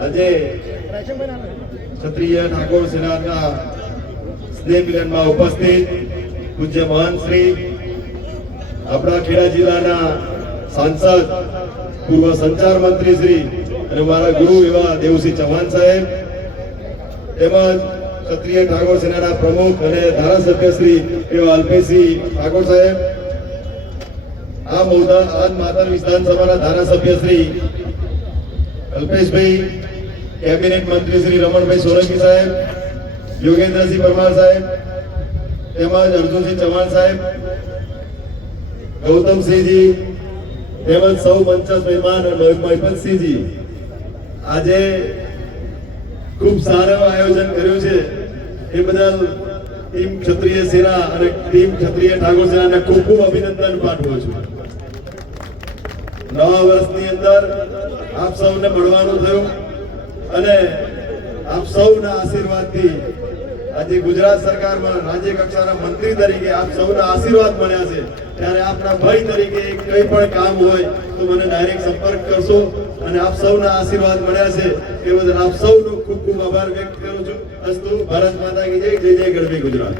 આજે ક્ષત્રિય ઠાકોર સેનાના સ્નેહ મિલનમાં ઉપસ્થિત પૂજ્ય મહાન શ્રી આપણા ખેડા જિલ્લાના સાંસદ, પૂર્વ સંચાર મંત્રી શ્રી અને મારા ગુરુ એવા દેવસિંહ ચૌહાણ સાહેબ, તેમજ ક્ષત્રિય ઠાકોર સેનાના પ્રમુખ અને ધારાસભ્ય શ્રી એવા અલ્પેશસિંહ ઠાકોર સાહેબ, આ મોદા આજ માતા વિધાનસભાના ધારાસભ્ય શ્રી અલ્પેશભાઈ, કેબિનેટ મંત્રી શ્રી રમણભાઈ સોલંકી સાહેબ, યોગેન્દ્રસિંહ પરમાર સાહેબ, તેમજ અર્જુનસિંહ ચૌહાણ સાહેબ, ગૌતમસિંહજી, તેમજ સૌ મંચસ્થ મહેમાન મહિપતસિંહજી આજે ખૂબ સારું આયોજન કર્યું છે. એ બદલ ટીમ ક્ષત્રિય સેના અને ટીમ ક્ષત્રિય ઠાકોર સેનાને ખૂબ ખૂબ અભિનંદન પાઠવું છું. નવા વર્ષની અંદર આપ સૌને મળવાનું થયું અને આપ સૌના આશીર્વાદથી આજે ગુજરાત સરકારમાં રાજ્ય કક્ષાના મંત્રી તરીકે આપ સૌના આશીર્વાદ મળ્યા છે. ત્યારે આપના ભાઈ તરીકે કંઈ પણ કામ હોય તો મને ડાયરેક્ટ સંપર્ક કરશો અને આપ સૌના આશીર્વાદ મળ્યા છે. એ બદલ આપ સૌનો ખૂબ ખૂબ આભાર વ્યક્ત કરું છું. અસ્તુ, ભારત માતા કી જય જય જય ગરવી ગુજરાત.